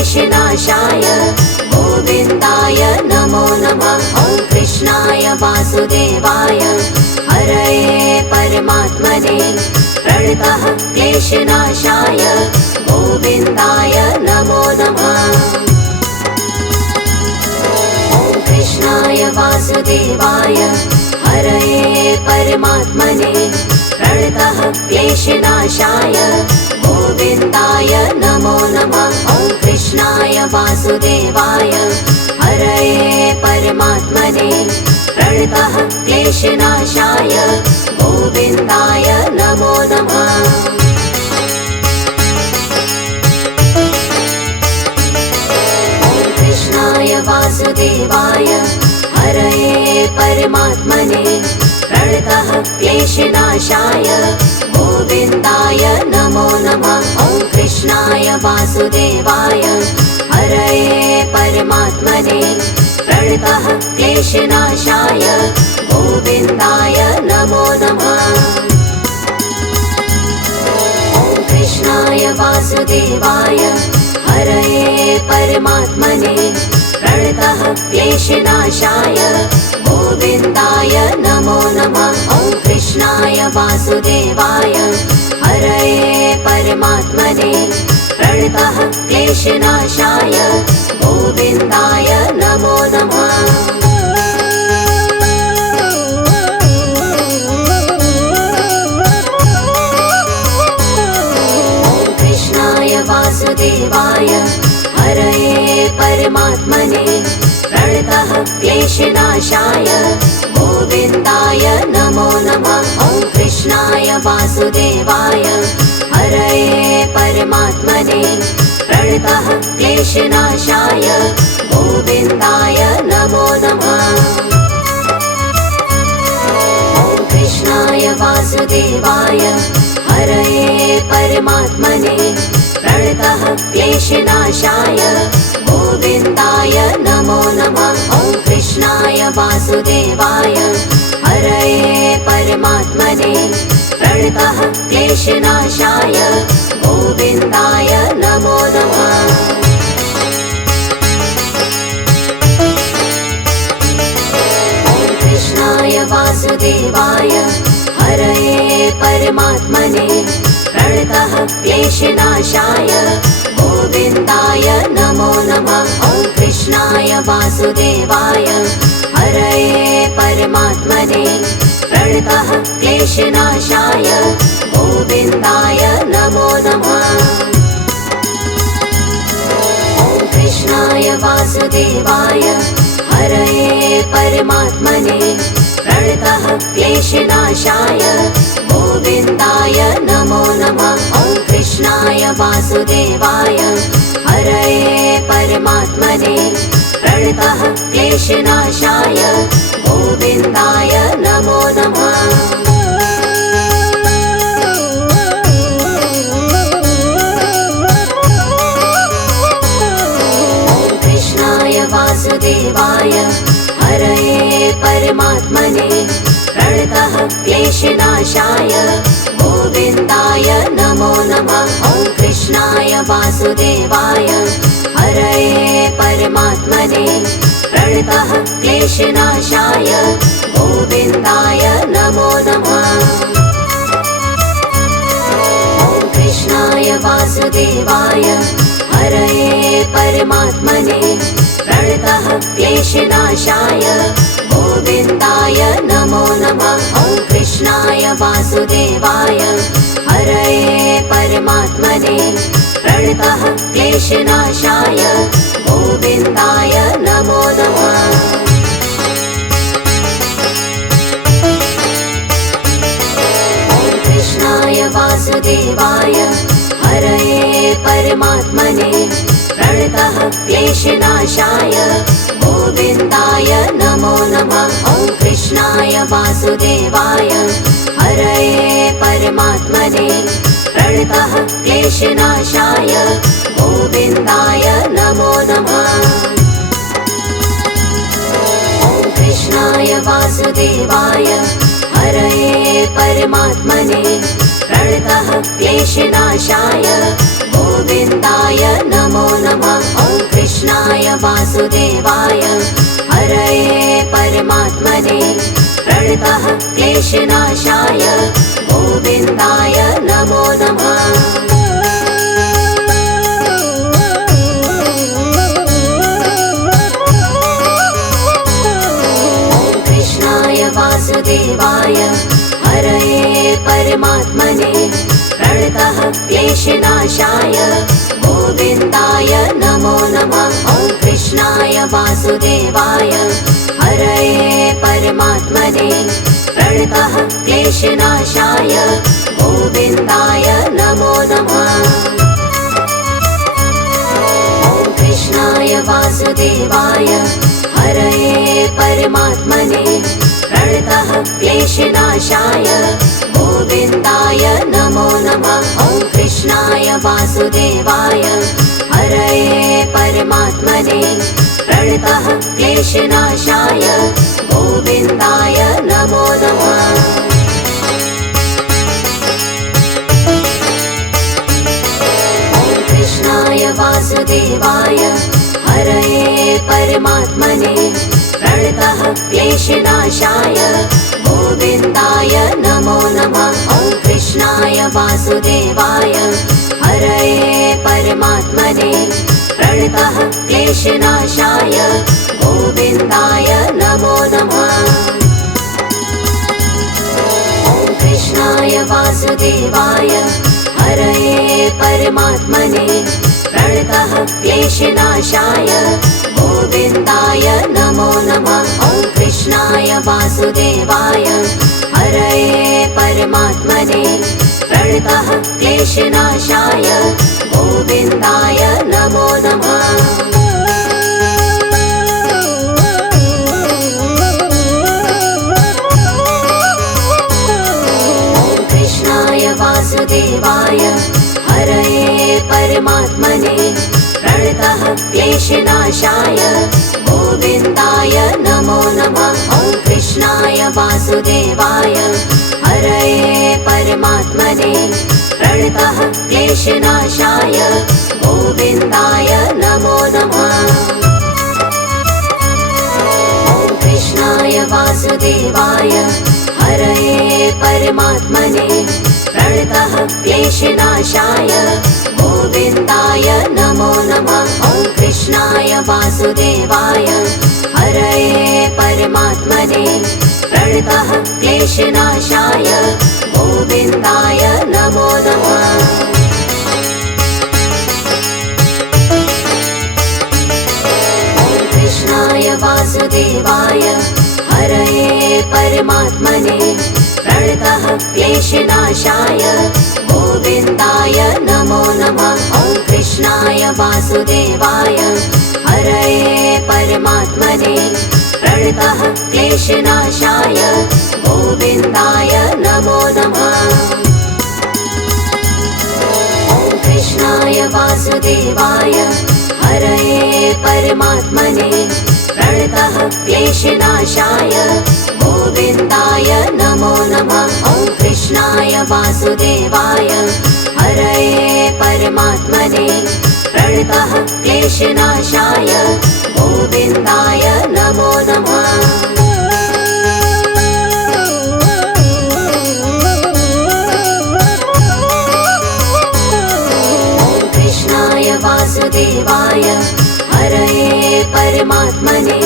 क्लेशनाशाय गोविन्दाय नमो नमः। ॐ कृष्णाय वासुदेवाय हरये परमात्मने प्रणतः क्लेशनाशाय गोविन्दाय नमो नमः। ॐ कृष्णाय वासुदेवाय हरये परमात्मने प्रणतः क्लेशनाशाय गोविन्दाय नमो नमः। ॐ कृष्णाय वासुदेवाय हरये परमात्मने प्रणतः क्लेशनाशाय गोविन्दाय नमो नमः। ॐ कृष्णाय वासुदेवाय हरये परमात्मने प्रणतः क्लेशनाशाय गोविन्दाय नमो नमः। ॐ कृष्णाय वासुदेवाय हरये परमात्मने प्रणतः क्लेशनाशाय गोविन्दाय नमो नमः। ॐ कृष्णाय वासुदेवाय हरये परमात्मने प्रणतः क्लेशनाशाय गोविन्दाय नमो नमः। ॐ कृष्णाय वासुदेवाय हरये परमात्मने प्रणतः क्लेशनाशाय गोविन्दाय नमो नमः। ॐ कृष्णाय वासुदेवाय हरये परमात्मने प्रणतः क्लेशनाशाय गोविन्दाय नमो नमः। ॐ कृष्णाय वासुदेवाय हरये परमात्मने प्रणतः क्लेशनाशाय गोविन्दाय नमो नमः। ॐ कृष्णाय वासुदेवाय हरये परमात्मने प्रणतः क्लेशनाशाय गोविन्दाय नमो नमः। ॐ कृष्णाय वासुदेवाय हरये परमात्मने प्रणतः क्लेशनाशाय गोविन्दाय नमो नमः। ॐ कृष्णाय वासुदेवाय हरये परमात्मने प्रणतः क्लेशनाशाय गोविन्दाय नमो नमः। ॐ कृष्णाय वासुदेवाय हरये परमात्मने प्रणतः क्लेशनाशाय गोविन्दाय नमो नमः। ॐ कृष्णाय वासुदेवाय हरये परमात्मने प्रणतः क्लेशनाशाय गोविन्दाय नमो नमः। ॐ कृष्णाय वासुदेवाय हरये परमात्मने प्रणतः क्लेशनाशाय गोविन्दाय नमो नमः। ॐ कृष्णाय वासुदेवाय हरये परमात्मने प्रणतः क्लेशनाशाय गोविन्दाय नमो नमः। ॐ कृष्णाय वासुदेवाय हरये परमात्मने प्रणतः क्लेशनाशाय गोविन्दाय नमो नमः। ॐ कृष्णाय वासुदेवाय हरये परमात्मने प्रणतः क्लेशनाशाय गोविन्दाय नमो नमः। ॐ कृष्णाय वासुदेवाय हरये परमात्मने प्रणतः क्लेशनाशाय गोविन्दाय नमो नमः। ॐ कृष्णाय वासुदेवाय हरये परमात्मने प्रणतः क्लेशनाशाय गोविन्दाय नमो नमः। ॐ कृष्णाय वासुदेवाय हरये परमात्मने प्रणतः क्लेशनाशाय गोविन्दाय नमो नमः। ॐ कृष्णाय वासुदेवाय हरये परमात्मने प्रणतः क्लेशनाशाय गोविन्दाय नमो नमः। वासुदेवाय हरये परमात्मने प्रणतः क्लेशनाशाय गोविन्दाय नमो नमः। वासुदेवाय हरये परमात्मने प्रणतः क्लेशनाशाय गोविन्दाय नमो नमः। ॐ कृष्णाय वासुदेवाय हरये परमात्मने प्रणतः क्लेशनाशाय गोविन्दाय नमो नमः। ॐ कृष्णाय वासुदेवाय हरये परमात्मने प्रणतः क्लेशनाशाय गोविन्दाय नमो नमः। ॐ कृष्णाय वासुदेवाय हरये परमात्मने प्रणतः क्लेशनाशाय गोविन्दाय नमो नमः। ॐ कृष्णाय वासुदेवाय हरये परमात्मने प्रणतः क्लेशनाशाय गोविन्दाय नमो नमः। ॐ कृष्णाय वासुदेवाय हरये परमात्मने प्रणतः क्लेशनाशाय गोविन्दाय नमो नमः। ॐ कृष्णाय वासुदेवाय हरये परमात्मने प्रणतः क्लेशनाशाय गोविन्दाय नमो नमः। ॐ कृष्णाय वासुदेवाय हरये परमात्मने प्रणतः क्लेशनाशाय गोविन्दाय नमो नमः। ॐ कृष्णाय वासुदेवाय हरये परमात्मने प्रणतः क्लेशनाशाय गोविन्दाय नमो नमः। ॐ कृष्णाय वासुदेवाय हरये परमात्मने प्रणतः क्लेशनाशाय गोविन्दाय नमो नमः। ॐ कृष्णाय वासुदेवाय हरये परमात्मने प्रणतः क्लेशनाशाय गोविन्दाय नमो नमः। ॐ कृष्णाय वासुदेवाय हरये परमात्मने प्रणतः क्लेशनाशाय गोविन्दाय नमो नमः। ॐ कृष्णाय वासुदेवाय हरये परमात्मने प्रणतः क्लेशनाशाय गोविन्दाय नमो नमः। ॐ कृष्णाय वासुदेवाय हरये परमात्मने प्रणतः क्लेशनाशाय गोविन्दाय नमो नमः। ॐ कृष्णाय वासुदेवाय हरये परमात्मने प्रणतः क्लेशनाशाय गोविन्दाय नमो नमः। ॐ कृष्णाय वासुदेवाय हरये परमात्मने प्रणतः क्लेशनाशाय गोविन्दाय नमो नमः। ॐ कृष्णाय वासुदेवाय हरये परमात्मने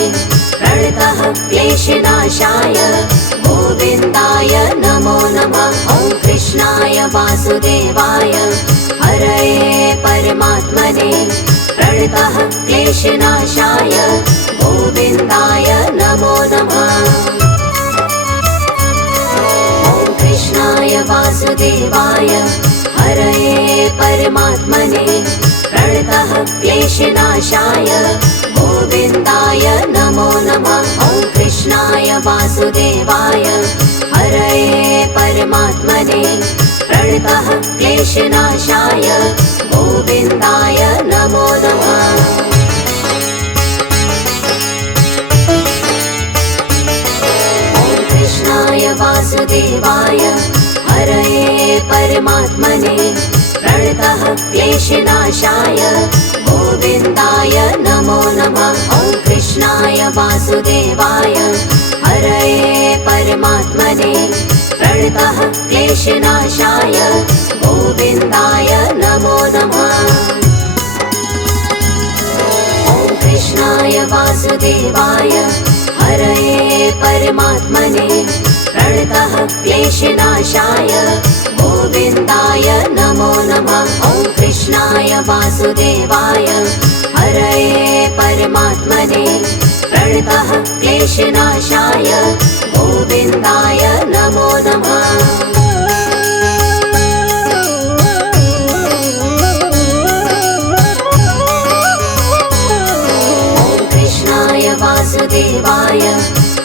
प्रणतः क्लेशनाशाय गोविन्दाय नमो नमः। ॐ कृष्णाय वासुदेवाय हरये परमात्मने प्रणतः क्लेशनाशाय गोविन्दाय नमो नमः। ॐ कृष्णाय वासुदेवाय हरये परमात्मने प्रणतः क्लेशनाशाय गोविन्दाय नमो नमः। ॐ कृष्णाय वासुदेवाय हरये परमात्मने प्रणतः क्लेशनाशाय गोविन्दाय नमो नमः। ॐ कृष्णाय वासुदेवाय हरये परमात्मने प्रणतः क्लेशनाशाय गोविन्दाय नमो नमः। वासुदेवाय हरये परमात्मने प्रणतः क्लेशनाशाय गोविन्दाय नमो नमः। ॐ कृष्णाय वासुदेवाय हरये परमात्मने प्रणतः क्लेशनाशाय गोविन्दाय नमो नमः। ॐ कृष्णाय वासुदेवाय हरये परमात्मने प्रणतः क्लेशनाशाय गोविन्दाय नमो नमः। ॐ कृष्णाय वासुदेवाय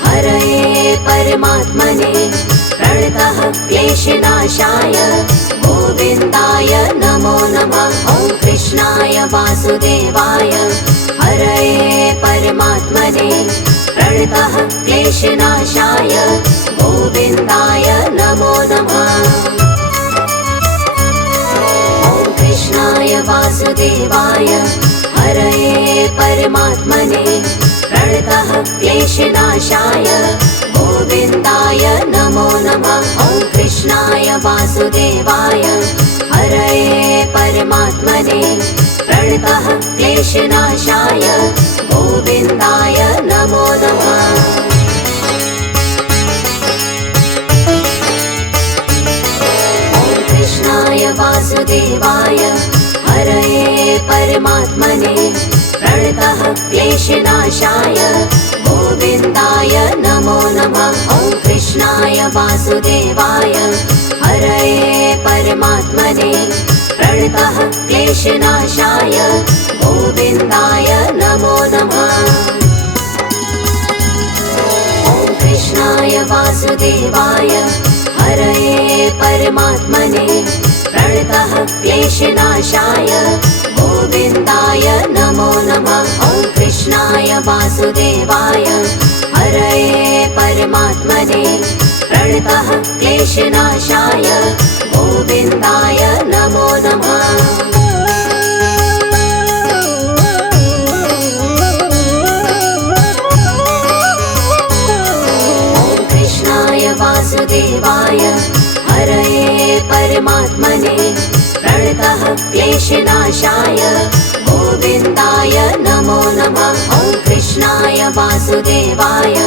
हरये परमात्मने प्रणतः क्लेशनाशाय गोविन्दाय नमो नमः। ॐ कृष्णाय वासुदेवाय हरये परमात्मने प्रणतः क्लेशनाशाय गोविन्दाय नमो नमः। ॐ कृष्णाय वासुदेवाय हरये परमात्मने प्रणतः क्लेशनाशाय गोविन्दाय नमो नमः। ॐ कृष्णाय वासुदेवाय हरये परमात्मने प्रणतः क्लेशनाशाय गोविन्दाय नमो नमः। ॐ कृष्णाय वासुदेवाय हरये परमात्मने प्रणतः क्लेशनाशाय गोविन्दाय नमो नमः। ॐ कृष्णाय वासुदेवाय हरये परमात्मने प्रणतः क्लेशनाशाय गोविन्दाय नमो नमः। ॐ कृष्णाय वासुदेवाय हरये परमात्मने प्रणतः क्लेशनाशाय गोविन्दाय नमो नमः। ॐ कृष्णाय वासुदेवाय हरये परमात्मने प्रणतः क्लेशनाशाय गोविन्दाय नमो नमः। ॐ कृष्णाय वासुदेवाय हरये परमात्मने प्रणतः क्लेशनाशाय गोविन्दाय नमो नमः। ॐ कृष्णाय वासुदेवाय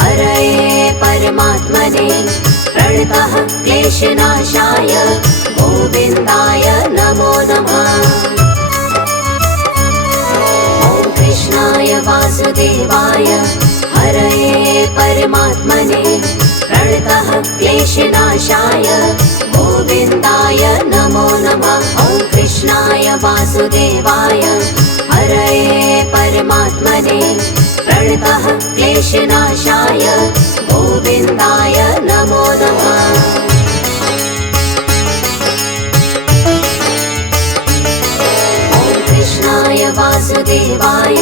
हरये परमात्मने प्रणतः क्लेशनाशाय गोविन्दाय नमो नमः। ॐ कृष्णाय वासुदेवाय हरये परमात्मने प्रणतः क्लेशनाशाय गोविन्दाय नमो नमः। ॐ कृष्णाय वासुदेवाय हरये परमात्मने प्रणतः क्लेशनाशाय गोविन्दाय नमो नमः। ॐ कृष्णाय वासुदेवाय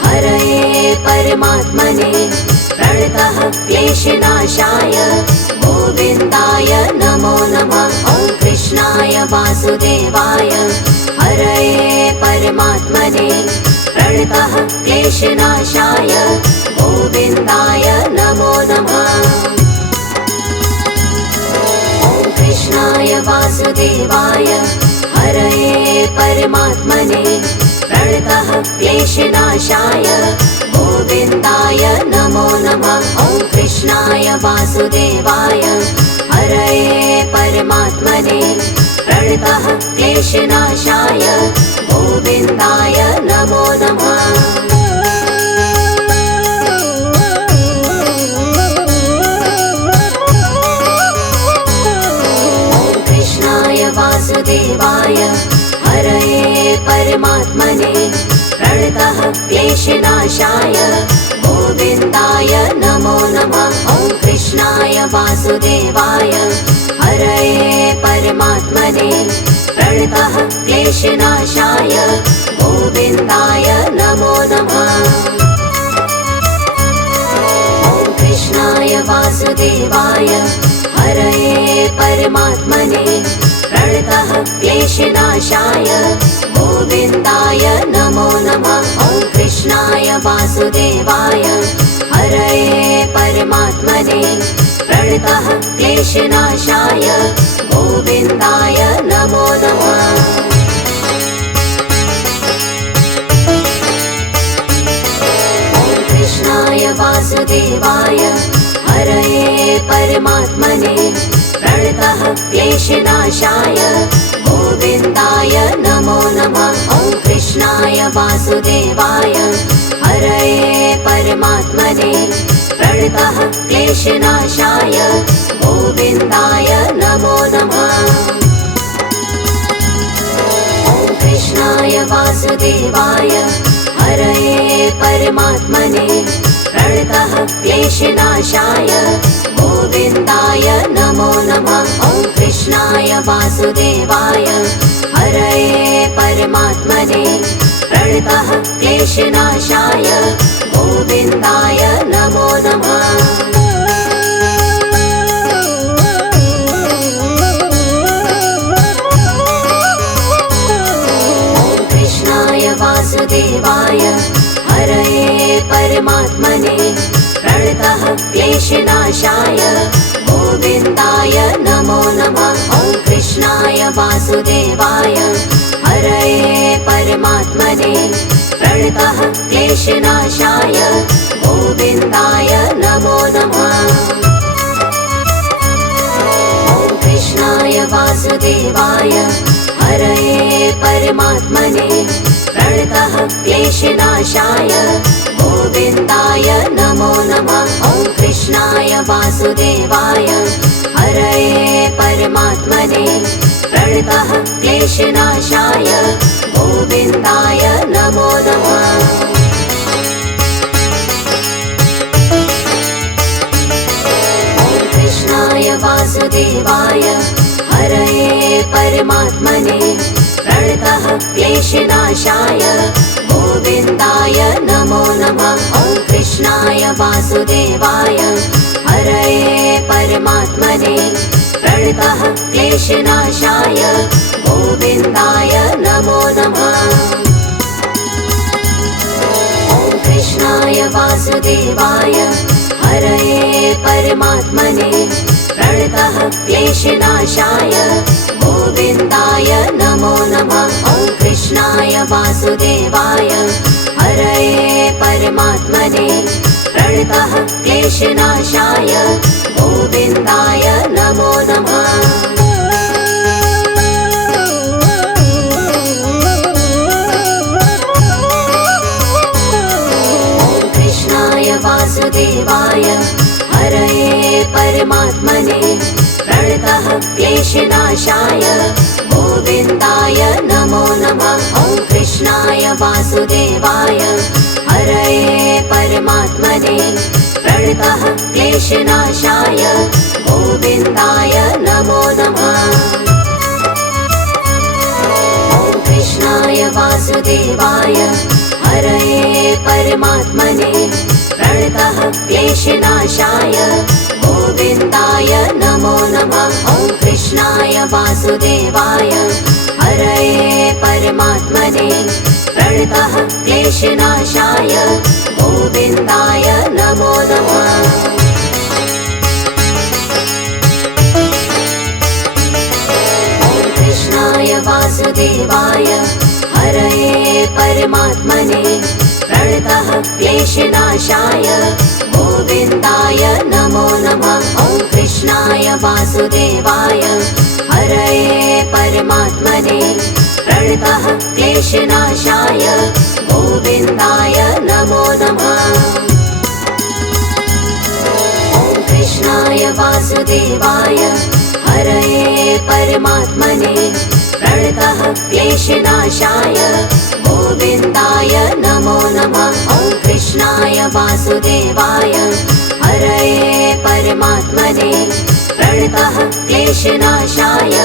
हरये परमात्मने प्रणतः क्लेशनाशाय गोविन्दाय नमो नमः। ॐ कृष्णाय वासुदेवाय हरये परमात्मने प्रणतः क्लेशनाशाय गोविन्दाय नमो नमः। ॐ कृष्णाय वासुदेवाय हरये परमात्मने प्रणतः क्लेशनाशाय गोविन्दाय नमो नमः। ॐ कृष्णाय वासुदेवाय हरये परमात्मने प्रणतः क्लेशनाशाय गोविन्दाय नमो नमः। ॐ कृष्णाय वासुदेवाय हरये परमात्मने प्रणतः क्लेशनाशाय गोविन्दाय नमो नमः। ॐ कृष्णाय वासुदेवाय हरये परमात्मने प्रणतः क्लेशनाशाय गोविन्दाय नमो नमः। ॐ कृष्णाय वासुदेवाय हरये परमात्मने प्रणतः क्लेशनाशाय गोविन्दाय नमो नमः। ॐ कृष्णाय वासुदेवाय क्लेशनाशाय गोविन्दाय नमो नमः। कृष्णाय वासुदेवाय हरये परमात्मने प्रणतः क्लेशनाशाय गोविन्दाय नमो नमः। ॐ कृष्णाय वासुदेवाय हरये परमात्मने प्रणतः क्लेशनाशाय गोविन्दाय नमो नमः। ॐ कृष्णाय वासुदेवाय हरये परमात्मने प्रणतः क्लेशनाशाय गोविन्दाय नमो नमः। ॐ कृष्णाय वासुदेवाय हरये परमात्मने प्रणतः क्लेशनाशाय गोविन्दाय नमो नमः। वासुदेवाय हरये परमात्मने प्रणतः क्लेशनाशाय गोविन्दाय नमो नमः। ॐ कृष्णाय वासुदेवाय हरये परमात्मने प्रणतः क्लेशनाशाय गोविन्दाय नमो नमः। ॐ कृष्णाय वासुदेवाय हरये परमात्मने प्रणतः क्लेशनाशाय गोविन्दाय नमो नमः। ॐ कृष्णाय वासुदेवाय हरये परमात्मने प्रणतः क्लेशनाशाय गोविन्दाय नमो नमः। ॐ कृष्णाय वासुदेवाय हरये परमात्मने प्रणतः क्लेशनाशाय गोविन्दाय नमो नमः। ॐ कृष्णाय वासुदेवाय हरये परमात्मने प्रणतः क्लेशनाशाय गोविन्दाय नमो नमः। ॐ कृष्णाय वासुदेवाय हरये परमात्मने प्रणतः क्लेशनाशाय गोविन्दाय नमो नमः। ॐ कृष्णाय वासुदेवाय हरये परमात्मने प्रणतः क्लेशनाशाय गोविन्दाय नमो नमः। ॐ कृष्णाय वासुदेवाय हरये परमात्मने प्रणतः क्लेशनाशाय गोविन्दाय नमो नमः। ॐ कृष्णाय वासुदेवाय हरये परमात्मने प्रणतः क्लेशनाशाय गोविन्दाय नमो नमः। ॐ कृष्णाय वासुदेवाय हरये परमात्मने प्रणतः क्लेशनाशाय गोविन्दाय नमो नमः। ॐ कृष्णाय वासुदेवाय हरये परमात्मने प्रणतः क्लेशनाशाय गोविन्दाय नमो नमः। ॐ कृष्णाय वासुदेवाय हरये परमात्मने प्रणतः क्लेशनाशाय गोविन्दाय नमो नमः। ॐ कृष्णाय वासुदेवाय हरये परमात्मने प्रणतः क्लेशनाशाय गोविन्दाय नमो नमः। ॐ कृष्णाय वासुदेवाय हरये परमात्मने प्रणतः क्लेशनाशाय गोविन्दाय नमो नमः। ॐ कृष्णाय वासुदेवाय हरये परमात्मने प्रणतः क्लेशनाशाय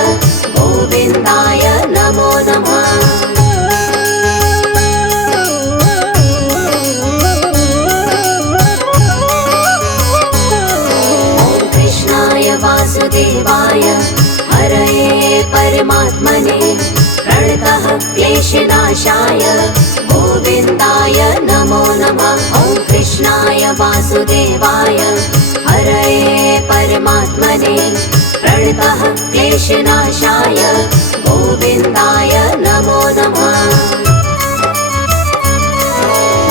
गोविन्दाय नमो नमः। ॐ कृष्णाय वासुदेवाय हरये परमात्मने प्रणतः क्लेशनाशाय गोविन्दाय नमो नमः। ॐ कृष्णाय वासुदेवाय हरये परमात्मने प्रणतः क्लेशनाशाय गोविन्दाय नमो नमः।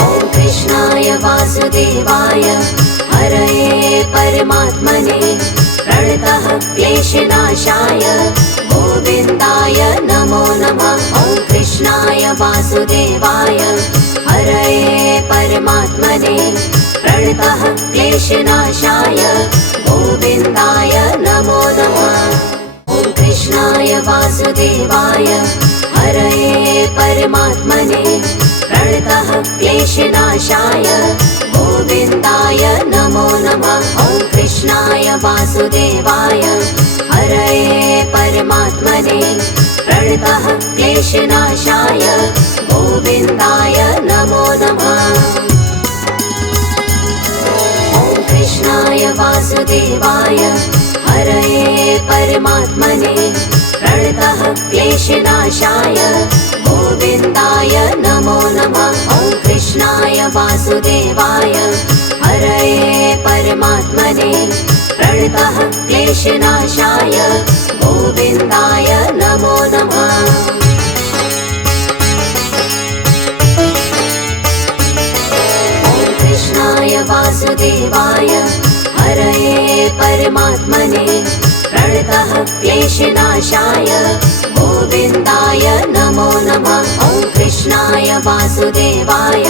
ॐ कृष्णाय वासुदेवाय हरये परमात्मने प्रणतः क्लेशनाशाय गोविन्दाय नमो नमः। ॐ कृष्णाय वासुदेवाय हरये परमात्मने प्रणतः क्लेशनाशाय गोविन्दाय नमो नमः। ॐ कृष्णाय वासुदेवाय हरये परमात्मने प्रणतः क्लेशनाशाय गोविन्दाय नमो नमः। ॐ कृष्णाय वासुदेवाय हरये परमात्मने प्रणतः क्लेशनाशाय गोविन्दाय नमो नमः। ॐ कृष्णाय वासुदेवाय हरये परमात्मने प्रणतः क्लेशनाशाय गोविन्दाय नमो नमः। ॐ कृष्णाय वासुदेवाय हरये परमात्मने प्रणतः क्लेशनाशाय गोविन्दाय नमो नमः। ॐ कृष्णाय वासुदेवाय हरये परमात्मने प्रणतः क्लेशनाशाय गोविन्दाय नमो नमः। ॐ कृष्णाय वासुदेवाय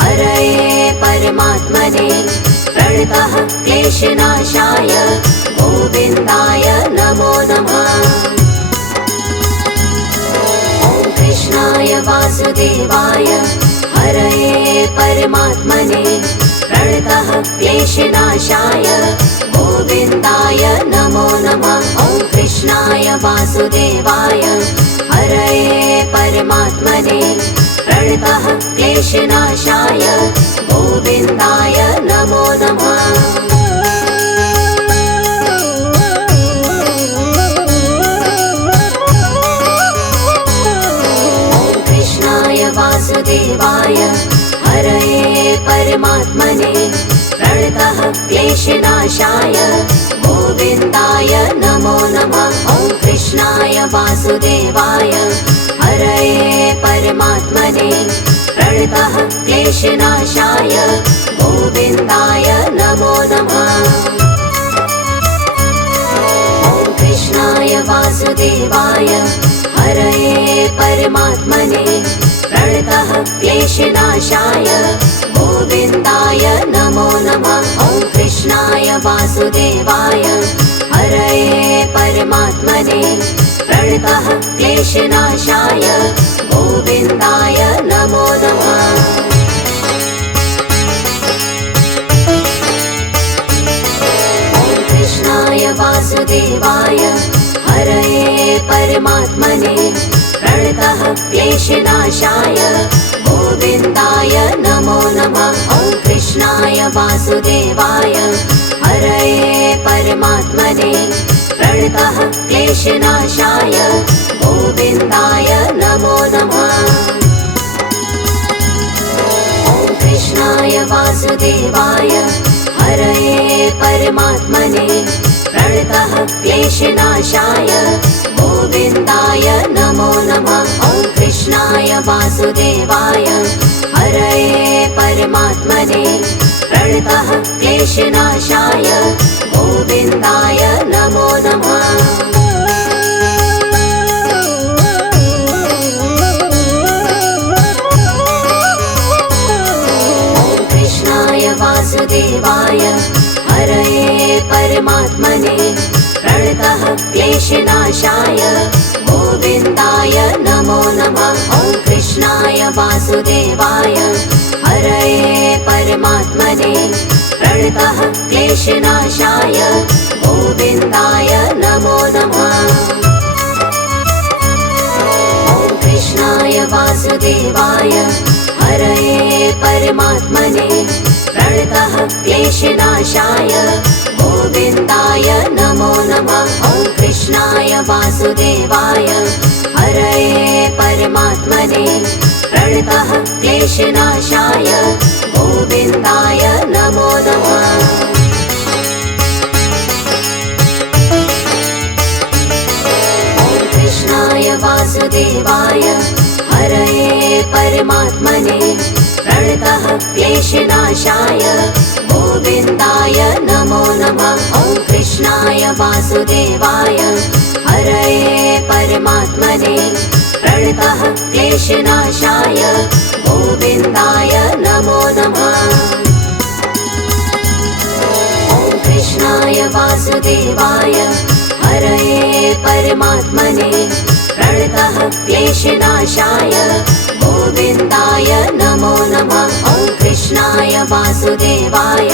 हरये परमात्मने प्रणतः क्लेशनाशाय गोविन्दाय नमो नमः। ॐ कृष्णाय वासुदेवाय हरये परमात्मने प्रणतः क्लेशनाशाय गोविन्दाय नमो नमः। ॐ कृष्णाय वासुदेवाय हरये परमात्मने प्रणतः क्लेशनाशाय गोविन्दाय नमो नमः। ॐ कृष्णाय वासुदेवाय हरये परमात्मने प्रणतः क्लेशनाशाय गोविन्दाय नमो नमः। ॐ कृष्णाय वासुदेवाय हरये परमात्मने प्रणतः क्लेशनाशाय गोविन्दाय नमो नमः। ॐ कृष्णाय वासुदेवाय हरये परमात्मने प्रणतः क्लेशनाशाय गोविन्दाय नमो नमः। ॐ कृष्णाय वासुदेवाय हरये परमात्मने प्रणतः क्लेशनाशाय गोविन्दाय नमो नमः। ॐ कृष्णाय वासुदेवाय हरये परमात्मने प्रणतः क्लेशनाशाय गोविन्दाय नमो नमः। ॐ कृष्णाय वासुदेवाय हरये परमात्मने प्रणतः क्लेशनाशाय गोविन्दाय नमो नमः। ॐ कृष्णाय वासुदेवाय हरये परमात्मने प्रणतः क्लेशनाशाय गोविन्दाय नमो नमः। ॐ कृष्णाय वासुदेवाय हरये परमात्मने प्रणतः क्लेशनाशाय गोविन्दाय नमो नमः। ॐ कृष्णाय वासुदेवाय हरये परमात्मने प्रणतः क्लेशनाशाय गोविन्दाय नमो नमः। ॐ कृष्णाय वासुदेवाय हरये परमात्मने प्रणतः क्लेशनाशाय गोविन्दाय नमो नमः। ॐ कृष्णाय वासुदेवाय हरये परमात्मने प्रणतः क्लेशनाशाय गोविन्दाय नमो नमः। ॐ कृष्णाय वासुदेवाय हरये परमात्मने प्रणतः क्लेशनाशाय गोविन्दाय नमो नमः। परमात्मने प्रणतः क्लेशनाशाय गोविन्दाय नमो नमः। ॐ कृष्णाय वासुदेवाय हरये परमात्मने प्रणतः क्लेशनाशाय गोविन्दाय नमो नमः। ॐ कृष्णाय वासुदेवाय हरये परमात्मने प्रणतः क्लेशनाशाय गोविन्दाय नमो नमः। ॐ कृष्णाय वासुदेवाय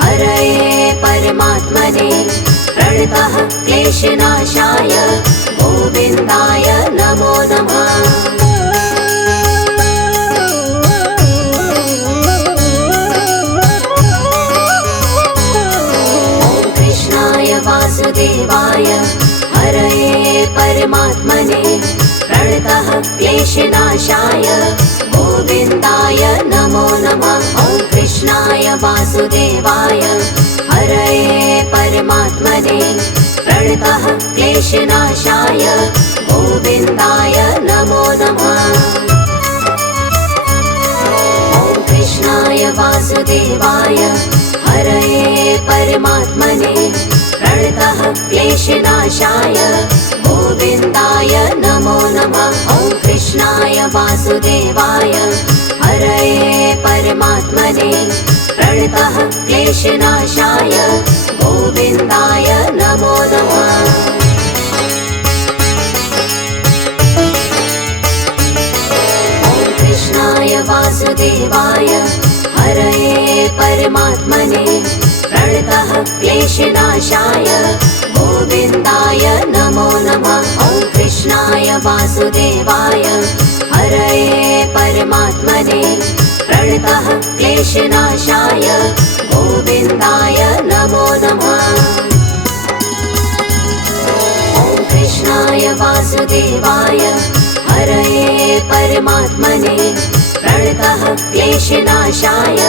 हरये परमात्मने प्रणतः क्लेशनाशाय गोविन्दाय नमो नमः। वासुदेवाय हरये परमात्मने प्रणतः क्लेशनाशाय गोविन्दाय नमो नमः। ॐ कृष्णाय वासुदेवाय हरये परमात्मने प्रणतः क्लेशनाशाय गोविन्दाय नमो नमः। ॐ कृष्णाय वासुदेवाय हरये परमात्मने प्रणतः क्लेशनाशाय गोविन्दाय नमो नमः। ॐ कृष्णाय वासुदेवाय हरये परमात्मने प्रणतः क्लेशनाशाय गोविन्दाय नमो नमः। ॐ कृष्णाय वासुदेवाय हरये परमात्मने प्रणतः क्लेशनाशाय गोविन्दाय नमो नमः। ॐ कृष्णाय वासुदेवाय हरये परमात्मने प्रणतः क्लेशनाशाय गोविन्दाय नमो नमः। ॐ कृष्णाय वासुदेवाय हरये परमात्मने प्रणतः क्लेशनाशाय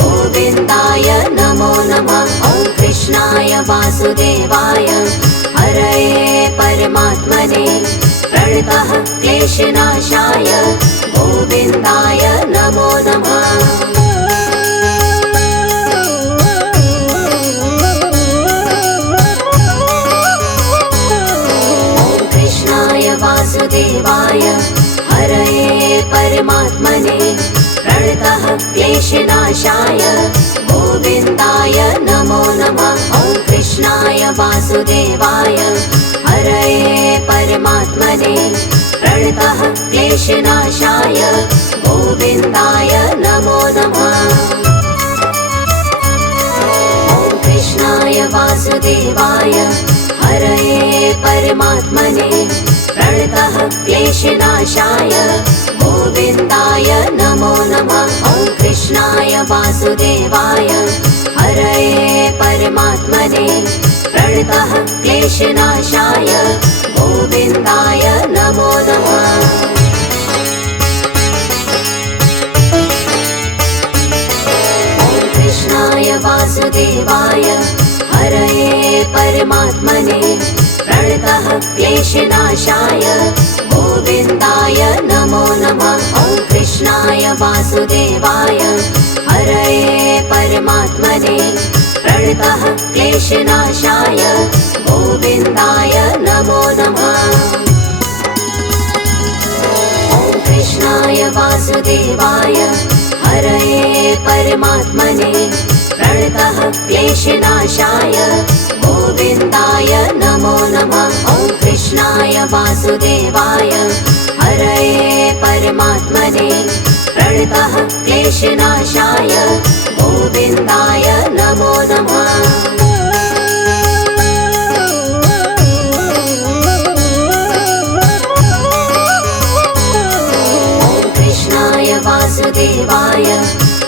गोविन्दाय नमो नमः। ॐ कृष्णाय वासुदेवाय हरये परमात्मने प्रणतः क्लेशनाशाय गोविन्दाय नमो नमः। ॐ कृष्णाय वासुदेवाय हरये परमात्मने प्रणतः क्लेशनाशाय गोविन्दाय नमो नमः। ॐ कृष्णाय वासुदेवाय हरये परमात्मने प्रणतः क्लेशनाशाय गोविन्दाय नमो नमः। ॐ कृष्णाय वासुदेवाय हरये परमात्मने प्रणतः क्लेशनाशाय गोविन्दाय नमो नमः। ॐ कृष्णाय वासुदेवाय हरये परमात्मने प्रणतः क्लेशनाशाय गोविन्दाय नमो नमः। ॐ कृष्णाय वासुदेवाय हरये परमात्मने प्रणतः क्लेशनाशाय गोविन्दाय नमो नमः। ॐ कृष्णाय वासुदेवाय हरये परमात्मने प्रणतः क्लेशनाशाय गोविन्दाय नमो नमः। ॐ कृष्णाय वासुदेवाय हरये परमात्मने प्रणतः क्लेशनाशाय गोविन्दाय नमो नमः। ॐ कृष्णाय वासुदेवाय हरये परमात्मने प्रणतः क्लेशनाशाय गोविन्दाय नमो नमः। ॐ कृष्णाय वासुदेवाय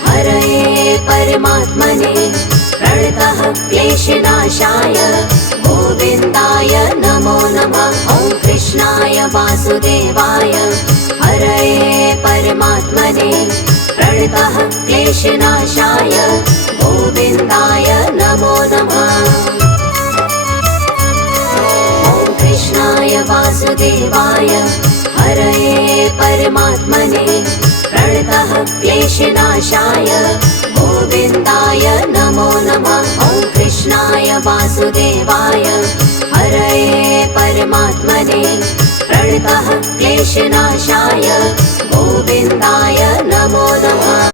हरये परमात्मने प्रणतः क्लेशनाशाय गोविन्दाय नमो नमः। ॐ कृष्णाय वासुदेवाय हरये परमात्मने प्रणतः क्लेशनाशाय गोविन्दाय नमो नमः। ॐ कृष्णाय वासुदेवाय हरये परमात्मने प्रणतः क्लेशनाशाय गोविन्दाय नमो नमः। ॐ कृष्णाय वासुदेवाय हरये परमात्मने प्रणतः क्लेशनाशाय गोविन्दाय नमो नमः।